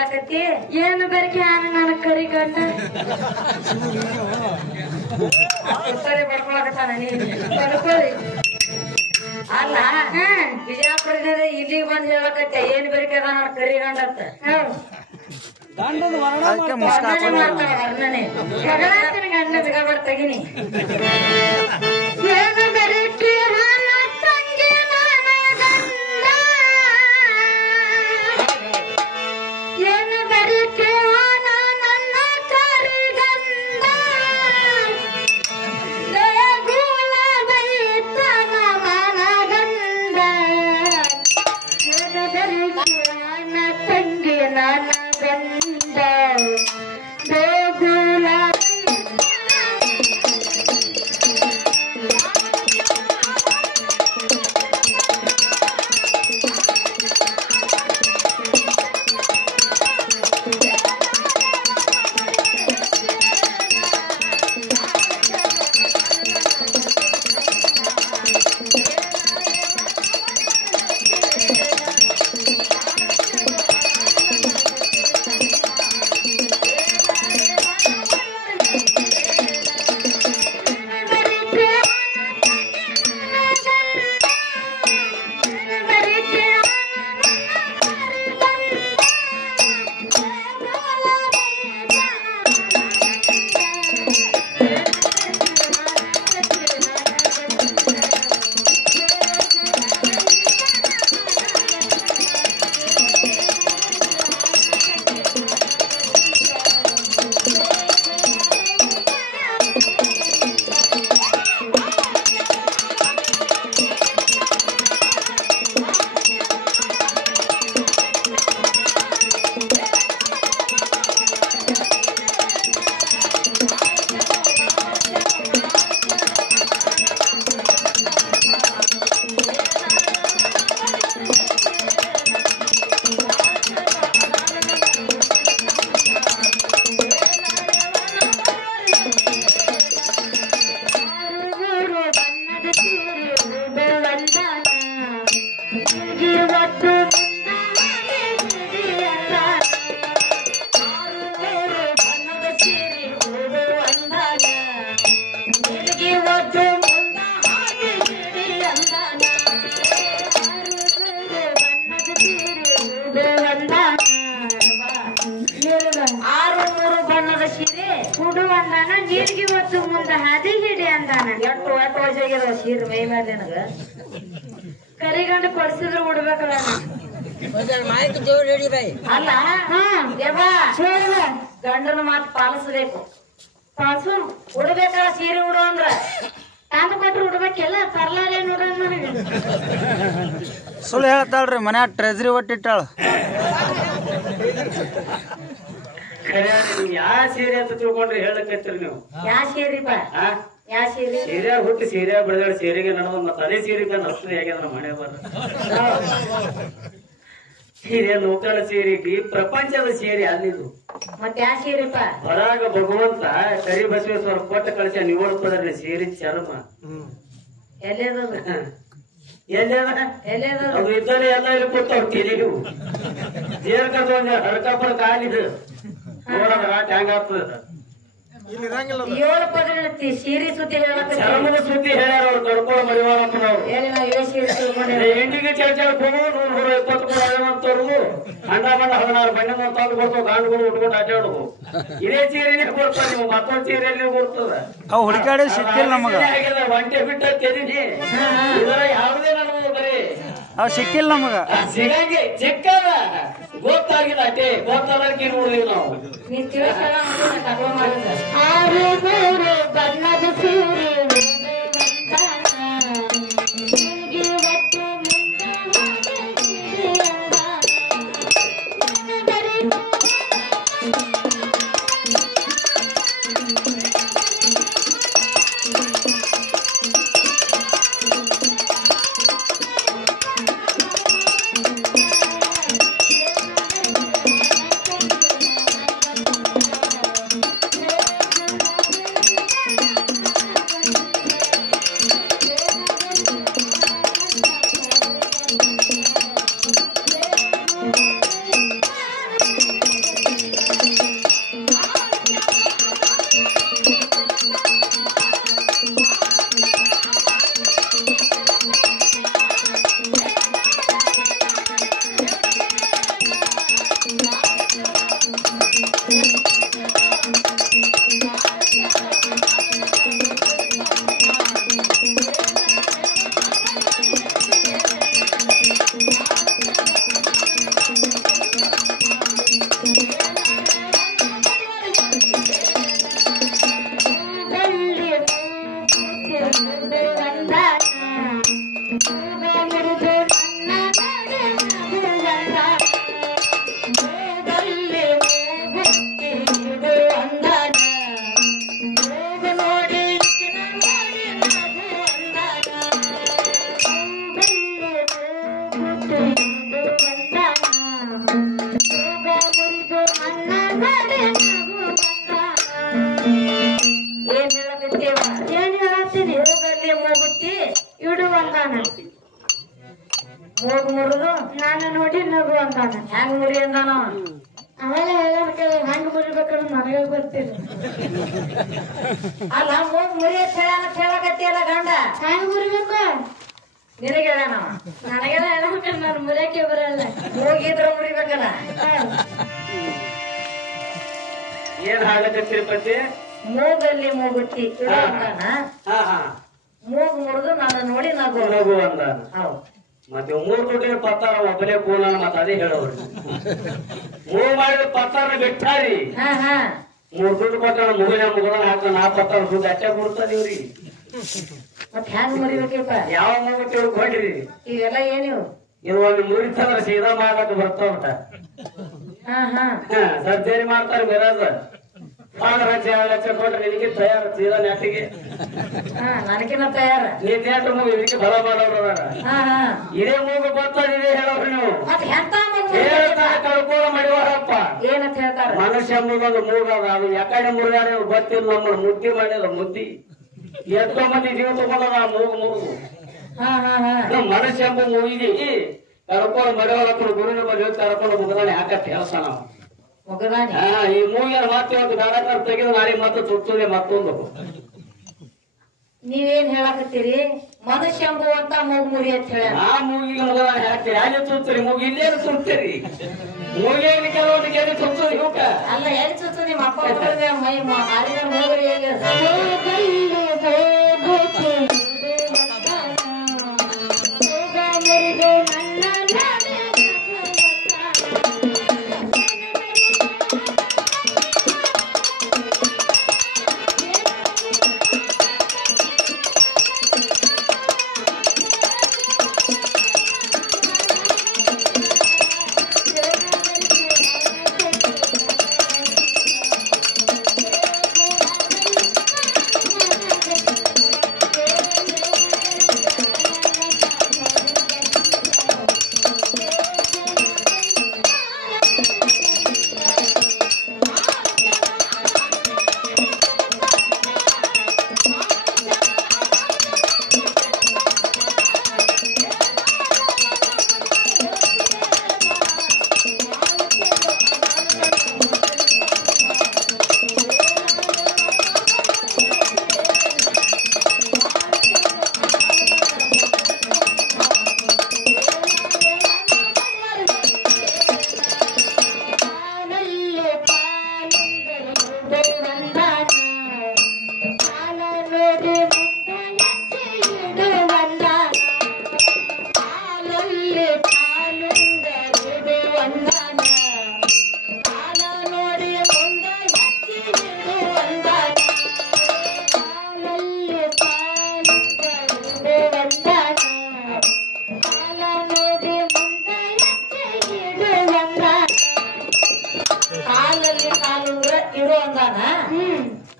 ಹೇಳಕತ್ತಿ ಏನು ಬೆರಕೆ ನನ್ನ ಕರಿ ಗಂಡ ಸರಿ ಬರ್ಕೊಳಕತ್ತಾನ ನೀನು ಬರ್ಕೊಳ್ಳಿ ಅಲ್ಲ ಬಿಜಾಪುರದಿಂದ ಇಲ್ಲಿಗೆ ಬಂದು ಹೇಳಕತ್ತೆ ಏನ್ ಬೆರಕೆ ಅದ ನನ್ನ ಕರಿ ಗಂಡ ಅಂತ ವರ್ಣನೆ ಗಂಡ ಬಿಗ ತೆಗಿನಿ ನೀರಿಗೆ ಹೊತ್ತು ಮುಂದೆ ಹಾದಿ ಹಿಡಿ ಅಂದಾನ ಎಷ್ಟು ವಯಸ್ಸಾಗ್ಯದ ಸೀರೆ ಮೈ ಮೇಲೆ ನನಗ ಕರಿಗಂಡು ಕೊಡ್ಸಿದ್ರು ಉಡ್ಬೇಕಲ್ಲ ಅಲ್ಲ ಗಂಡನ ಮಾತು ಪಾಲಿಸ್ಬೇಕು ಪಾಲಿಸು ಉಡ್ಬೇಕಲ್ಲ ಸೀರೆ ಉಡು ಅಂದ್ರ ತಂದು ಕೊಟ್ರು ಉಡ್ಬೇಕೆಲ್ಲ ತರ್ಲಾರೇ ನೋಡ ನನಗೆ ಸುಳ್ಳು ಹೇಳ್ತಾಳ್ರಿ ಮನ್ಯಾಗ ಟ್ರೆಜರಿ ಒಟ್ಟಿಟ್ಟಾಳ ಯಾವ ಸೀರೆ ಅಂತ ತಿಳ್ಕೊಂಡ್ರಿ ಹೇಳಕತ್ತೀರಿ ನೀವು ಯಾವ ಸೀರೆಪ್ಪ ಯಾವ ಸೀರೆ ಸೀರೆ ಹುಟ್ಟಿ ಸೀರೆ ಬೆಳೆದಾಡ ಸೀರೆಗೆ ನಡೆದ ಮತ್ತೆ ಅದೇ ಸೀರೆಗೆ ನಷ್ಟೇ ಆಗ್ಯದ ನಮ್ಮ ಮನೆ ಬರ ಸೀರೆ ಲೋಕಲ ಸೀರೆಗೆ ಪ್ರಪಂಚದ ಸೀರೆ ಅಲ್ಲಿದು ಮತ್ತೆ ಯಾವ ಸೀರೆಪ್ಪ ಹೊರಾಗ ಭಗವಂತ ಕರಿ ಬಸವೇಶ್ವರ ಕೊಟ್ಟ ಕಳಿಸ ನಿವಳ ಪದರಿ ಸೀರೆ ಚರ್ಮ ಎಲ್ಲೇದದ ಅದು ಇದ್ದರೆ ಎಲ್ಲ ಇಲ್ಲಿ ಕೂತಾವ್ ತೆಲಿವು ದೇರ್ಕದ ಒಂದು ಹರಕಪ್ಪರ ಕಾಲಿದು ನೋಡೋದ ರಾಟ್ ಹೆಂಗ ಆಗ್ತದ 7 ಪದ ಸೀರೆ ಸುದ್ದಿ ಹೇಳಕ ಚರ್ಮದ ಸುದ್ದಿ ಹೇಳ್ಯಾರ ಅವ್ರು ಕಡ್ಕೊಳ್ಳೋ ಮರಿವಾಳಪ್ಪನವ್ರು ಹೆಣ್ಣಿಗೆ ಚರ್ಚಾರ ಹೋಗು 120 ಅಂತವ್ರು ಅಂಡ ಮಂಡ 16 ಬಣ್ಣ ತಂದು ಕೊಡ್ತಾವ ಗಾಂಡುಗಳು ಉಟ್ಕೊಂಡು ಅಡ್ಡಾಡುದು ಇದೇ ಸೀರೆನೇ ಕೊಡ್ತಾವ ನೀವು ಮತ್ತೊಂದು ಸೀರೆಯಲ್ಲಿ ಕೊಡ್ತದ ಅವ್ ಹುಡುಕಾಡಿ ಸಿಕ್ಕಿಲ್ಲ ನಮಗ ಒಂಟೆ ಬಿಟ್ಟ ತೆರೀನಿ ಇದರ ಯಾವುದೇ ನನಗೆ ಬರೀ ಅವ್ ಸಿಕ್ಕಿಲ್ಲ ನಮಗ ಸಿಗಂಗೆ ಚಿಕ್ಕದ ಗೊತ್ತಾಗಿಲ್ಲ ಅಷ್ಟೇ ಗೊತ್ತಾದಕ್ಕೆ ನೋಡಿದೀವಿ ನಾವು ನೀ ತಿಳಿಸಲ್ಲ ಬಣ್ಣದ ಸೀರೆ ಏನ್ ಹೇಳಕತ್ತೀವ? ಏನ್ ಹೇಳತ್ತೀನಿ? ಮೂಗಲ್ಲಿ ಮೂಗುತ್ತಿ ಇಡು ಅಂದಾನ. ಮೂಗು ಮುರಿದು ನಾನು ನೋಡಿ ನಗು ಅಂದಾನ. ಹೆಂಗ್ ಮುರಿ ಅಂದಾನ? ಅವೆಲ್ಲ ಹೇಳ ಹೆಂಗ್ ಮುರಿಬೇಕಂದ್ರೆ ನನಗೆ ಗೊತ್ತಿಲ್ಲ. ಅಲ್ಲ ಮೂಗ್ ಮುರಿ ಹೇಳಕತ್ತಿಯಲ್ಲ ಗಂಡ. ಹೆಂಗ್ ಮುರಿಬೇಕು ನಿನಗೆ ಹೇಳಣ? ನನಗೆಲ್ಲ ಹೇಳಬೇಕಲ್ಲ, ನಾನು ಮುರಿಯಕ್ಕೆ ಬರಲ್ಲ. ಮೂಗಿದ್ರ ಮುರಿಬೇಕಲ್ಲ. ಏನ್ ಹಾಳಕತ್ತೀರಿ ಪತಿ? ಮೂಗಲ್ಲಿ ಮೂಗುತ್ತಿ ಇಡು ಅಂದಾನ. ಮೂಗು ಮುರಿದು ನನ್ನ ನೋಡಿ ನಗು ನಗು ಅಂದ. ಹೌದು. ಮತ್ತೆ 3 ದುಡ್ಡಿನ ಪತ್ತಾರ ಒಬ್ಬನೇ ಕೂಲ ಮತ್ತ ಅದೇ ಹೇಳೋರು. 3 ಮಾಡಿದ ಪತ್ತಾರ ಬಿಟ್ಟಾರಿ. 3 ದುಡ್ಡು ಕೊಟ್ಟ ಮುಗಿನ ಮುಗದ ಹಾಕ 4 ಪತ್ತಾರ ದುಡ್ಡು ಅಚ್ಚ ಕೊಡ್ತಾರ ಇವ್ರಿಗೆ. ಮತ್ ಹೆಂಗ್ ಮುರಿಬೇಕಪ್ಪ? ಯಾವ ಮೂಗು ತಿಳ್ಕೊಂಡಿರಿ? ಇವೆಲ್ಲ ಏನಿವು? ಇದು ಒಂದು ಮುರಿತಂದ್ರ ಸೀದಾ ಮಾಡಕ್ ಬರ್ತಾವಟ. ಸರ್ಜರಿ ಮಾಡ್ತಾರ ಮಿರಾಜ್. 5 ಲಕ್ಷ ಕೊಟ್ರೆ ನಿನಗೆ ತಯಾರ ಸೀದಾ ನೆಟ್ಟಿಗೆ. ನನಗಿನ್ನ ತಯಾರ. ನೀ ನೆಟ್ಟು ಮೂಗು ಇದಕ್ಕೆ ಬಲ ಮಾಡೋರು ಅದಾರ. ಇದೇ ಮೂಗು ಗೊತ್ತದ ಇದೇ ಹೇಳೋರು ನೀವು. ಹೇಳ್ತಾರ ಕಳ್ಕೊಳ್ಳೋ ಮಡಿವಾರಪ್ಪ. ಏನಂತ ಹೇಳ್ತಾರ? ಮನುಷ್ಯ ಎಂಬುದೊಂದು ಮೂಗ ಅದ. ಅದು ಯಾಕಡೆ ಮುರಿದಾಡಿ ಗೊತ್ತಿಲ್ಲ. ನಮ್ಮ ಮುದ್ದಿ ಮಾಡಿದ ಮುದ್ದಿ ಎಷ್ಟೋ ಮಂದಿ ಜೀವ ತಗೊಂಡದ ಆ ಮೂಗು ಮೂಗು. ಮನುಷ್ಯ ಎಂಬ ಮೂಗಿಗೆ ಕರ್ಕೊಂಡು ಮಡಿವಾರಪ್ಪನ ಗುರುವಿನ ಬಳಿ ಕರ್ಕೊಂಡು ಮುಗದಾನೆ ಹಾಕತ್ ಕೆಲಸ ನಾವು. ಈ ಮೂಗಿನ ಮತ್ತೆ ಒಂದು ಗಾಢಕರ ತೆಗೆದು ನಾಳೆ ಮತ್ತೆ ತುರ್ತುದೆ ಮತ್ತೊಂದು. ನೀವೇನ್ ಹೇಳಕತ್ತೀರಿ? ಮನುಷ್ಯ ಎಂಬುವಂತ ಮೂಗು ಮುರಿ ಅಂತ ಹೇಳ. ಆ ಮೂಗಿಗೆ ಮುಗದಾನೆ ಹಾಕ್ತೀರಿ. ಅಲ್ಲಿ ತುರ್ತೀರಿ ಮೂಗಿ ಇಲ್ಲೇನು ತುರ್ತೀರಿ? ಮೂಗಿಯಲ್ಲಿ ಕೆಲವೊಂದು ಗೆದ್ದು ತುರ್ತದೆ ಇವಕ್ಕ. ಅಲ್ಲ ಎಲ್ಲಿ ಸುತ್ತು ನಿಮ್ಮ ಅಪ್ಪ ಮೈ ಮಾರಿನ ಮೂಗರಿ ಹೇಗೆ?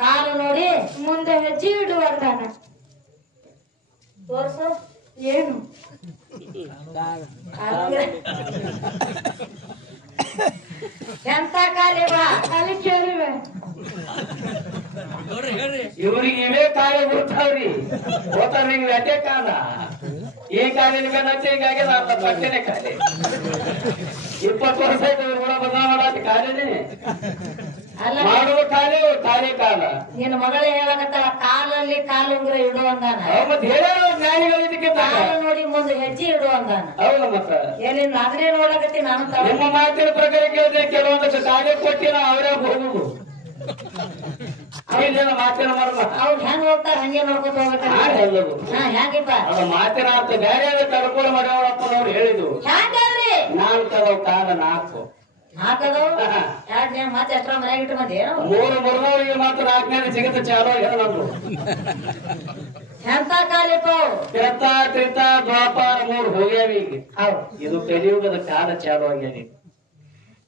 ಕಾಲು ನೋಡಿ ಮುಂದೆ ಹೆಜ್ಜೆ ಇಡು ಅಂದಾನ. ತೋರ್ಸು ಏನು? ಎಂತ ಕಾಲಿವಾ? ಅಲ್ಲಿ ಕೇಳಿವೆ. ಇವ್ರಿಗೆ ಇವೇ ಕಾಲೇ ಬಿಡ್ತಾವ್ರಿ. ಹೋತಾರ ನಿಮ್ಗೆ ಅದೇ ಕಾಲ. ಈ ಕಾಲಿನ ಹೀಗಾಗಿ ಪಟ್ಟೆನೆ ಕಾಲಿ. 20 ವರ್ಷ ಆಯ್ತು ಕೂಡ ಬದಲಾವಣೆ ಕಾಲೇನೆ ಮಾಡುವ ಕಾಲೇ ಕಾಲೇ ಕಾಲ. ನಿನ್ನ ಮಗಳೇ ಹೇಳಕತ್ತಾಳ ಕಾಲಲ್ಲಿ ಕಾಲುಂಗ್ರ ಇಡು ಅಂದಾನ. ಮತ್ತೆ ಹೇಳೋ ಜ್ಞಾನಿಗಳು ಇದಕ್ಕೆ ಕಾಲು ನೋಡಿ ಮುಂದೆ ಹೆಜ್ಜೆ ಇಡು ಅಂದಾನ. ಹೌದು ಮತ್ತ ಎಲ್ಲಿಂದ ಅದನ್ನೇ ನೋಡಕತ್ತಿ ನಾನು. ನಿಮ್ಮ ಮಾತಿನ ಪ್ರಕಾರ ಕೇಳಿದ್ರೆ ಕೆಲವೊಂದಷ್ಟು ಕಾಲೇ ಕೊಟ್ಟಿನ ಅವರೇ ಹೋಗುದು. ಮಾತಿನ ಮರ್ಮ ಅವ್ರು ಹೆಂಗ್ ಹೋಗ್ತಾರ ಹಂಗೆ ನೋಡ್ಕೊತ ಹೋಗ್ಬೇಕು. ಹೆಂಗಿಪ್ಪ ಅವ ಮಾತಿನ ಅರ್ಥ ಬೇರೆ ಕರ್ಕೊಂಡು ಮಡಿಯವರಪ್ಪನವ್ರು ಹೇಳಿದ್ರು. ಹ್ಯಾಂಗಲ್ರಿ? 4 ಕಾಲ 4 ಹಾಕದವು 2 ಮತ್ತೆ ಎಷ್ಟರ ಮನೆಯಾಗ ಇಟ್ಟು ಬಂದೆ 3 ಮುರಿದವರಿಗೆ ಮಾತ್ರ 4ನೇ ಸಿಗತ್ತೆ ಚಾಲು ಹೇಳೋದು. ಎಂತ ಕಾಲಿಪ್ಪ? ತ್ರೇತ ತ್ರೇತ ದ್ವಾಪಾರ 3 ಹೋಗ್ಯಾವ ಈಗ. ಇದು ಕಲಿಯುಗದ ಕಾಲ ಚಾಲು ಆಗ್ಯಾವ.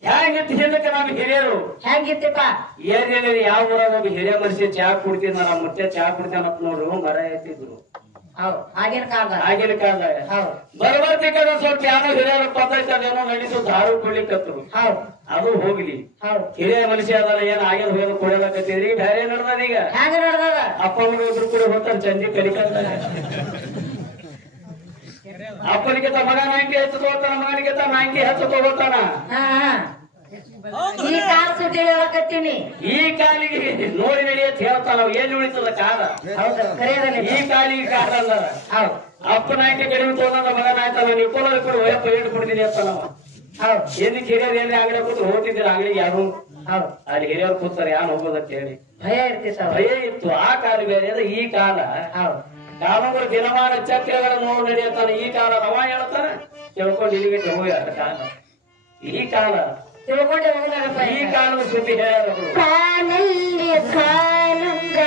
ಹೆಂಗಿತ್ತು ಹಿಂದಕ್ಕೆ ನಮ್ಮ ಹಿರಿಯರು ಹೆಂಗಿತ್ತಪ್ಪ? ಏನ್ ಯಾವ ಊರಾಗ ಒಬ್ಬ ಹಿರಿಯ ಮನುಷ್ಯ ಚಾ ಕುಡ್ತಿದ್ ನಮ್ಮ ಮುತ್ತೆ ಚಾ ಕುಡ್ತಾನತ್ ನೋಡ್ರು ಮರ ಎತ್ತಿದ್ರು. ಹೌದು ಆಗಿನ ಕಾಲದಾಗ ಆಗಿನ ಕಾಲದಾಗ ಹೌದು ಬರ್ಬರ್ತಿಕದ ಸ್ವಲ್ಪ ಯಾರೋ ಹಿರಿಯರ ಪದ್ಧತಿ ಅದೇನೋ ನಡೀತು ದಾರು ಕೊಡ್ಲಿಕ್ಕತ್ತು ಹೌದು ಅದು ಹೋಗ್ಲಿ ಹೌದು ಹಿರಿಯ ಮನುಷ್ಯ ಅದಲ್ಲ ಏನ್ ಆಗ್ಯದ ಹೋಗೋದು ಕೊಡಲಕತ್ತಿದ್ರಿ ಬೇರೆ ನಡ್ದದ ಈಗ ಹ್ಯಾಂಗ ನಡ್ದದ ಅಪ್ಪ ಮಗ ಇಬ್ರು ಕೂಡ ಹೋಗ್ತಾರ ಚಂದಿ ಕಲಿಕಂತ ಅಪ್ಪನಿಗಿಂತ ಮಗ 90 ಹೆಚ್ಚು ತಗೋತಾನ ಮಗನಿಗಿಂತ 90 ಹೆಚ್ಚು ತಗೋತಾನ ಈ ಕಾಲ ಸುದ್ದಿ ಹೇಳಕತ್ತೀನಿ ಈ ಕಾಲಿಗೆ ನೋಡಿ ನಡಿಯತ್ ಹೇಳ್ತಾನ ನಾವ್ ಏನ್ ಉಳಿತದ ಕಾಲ ಹೌದು ಕರೆಯದಲ್ಲಿ ಈ ಕಾಲಿಗೆ ಕಾಲ ಅಂದಾರ ಹೌದು ಅಪ್ಪ 90 ಕಡಿಮೆ ತಗೊಂಡ ಮಗನ ಆಯ್ತಾನ ನಿಕೋಲ ಕೂಡ ಒಯ್ಯಪ್ಪ ಏಟ್ ಕೊಡ್ತೀನಿ ಅಂತ ನಾವು ಹೌದು ಏನಕ್ಕೆ ಹಿರಿಯರು ಎಲ್ಲಿ ಅಂಗಡಿ ಕೂತು ಹೋಗ್ತಿದ್ದೀರ ಅಂಗಡಿಗೆ ಯಾರು ಹೌದು ಅಲ್ಲಿ ಹಿರಿಯರು ಕೂತಾರೆ ಯಾರು ಹೋಗೋದಂತ ಹೇಳಿ ಭಯ ಇರ್ತಿತ್ತು ಭಯ ಇತ್ತು ಆ ಕಾಲ ಬೇರೆ ಅದ ಈ ಕಾಲ ಹೌದು ಕಾಲಗಳು ದಿನಮಾನ ಚಕ್ರಗಳನ್ನು ನೋಡಿ ನಡೆಯತ್ತಾನ ಈ ಕಾಲ ರವ ಹೇಳ್ತಾನ ತಿಳ್ಕೊಂಡು ಇಲ್ಲಿಗೆ ಹೋಗಿ ಕಾಲ ಈ ಕಾಲ ತಿಳ್ಕೊಂಡೆ ಹೋಗ್ಲಾರಪ್ಪ ಈ ಕಾಲದ ಸುದ್ದಿ ಹೇಳ್ಯಾರ ಕಾಲಲ್ಲಿ ಕಾಲಂಗ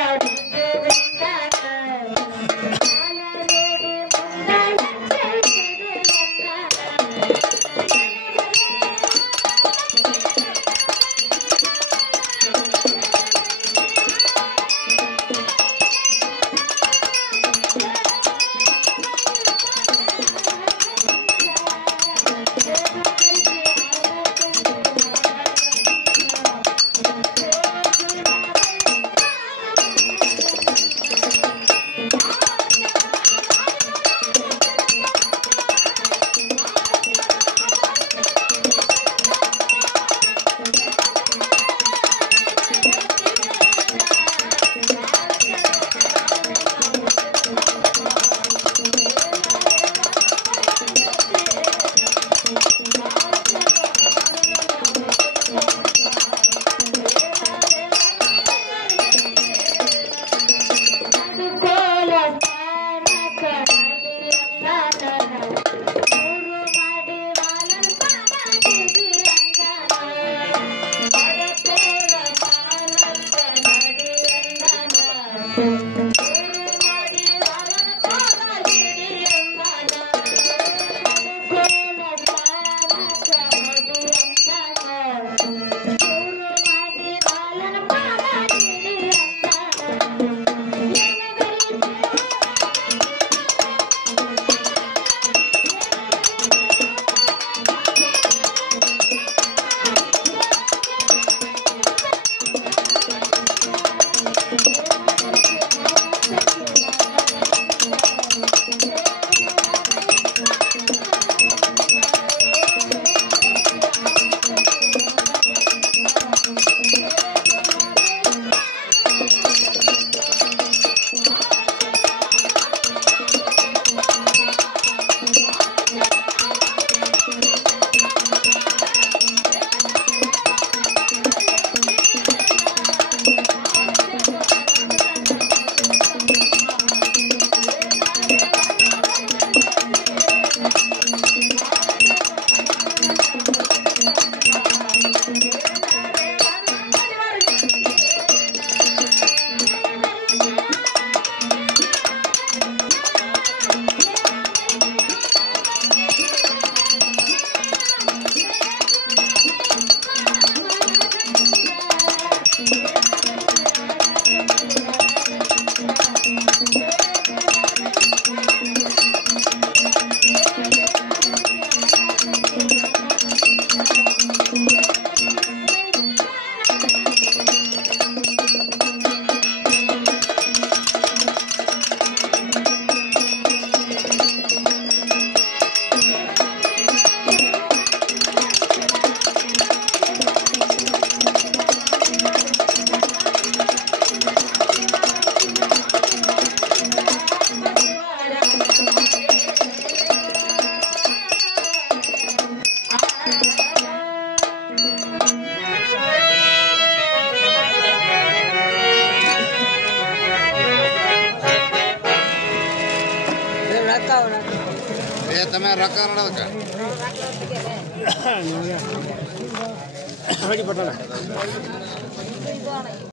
તમે રકા રડકા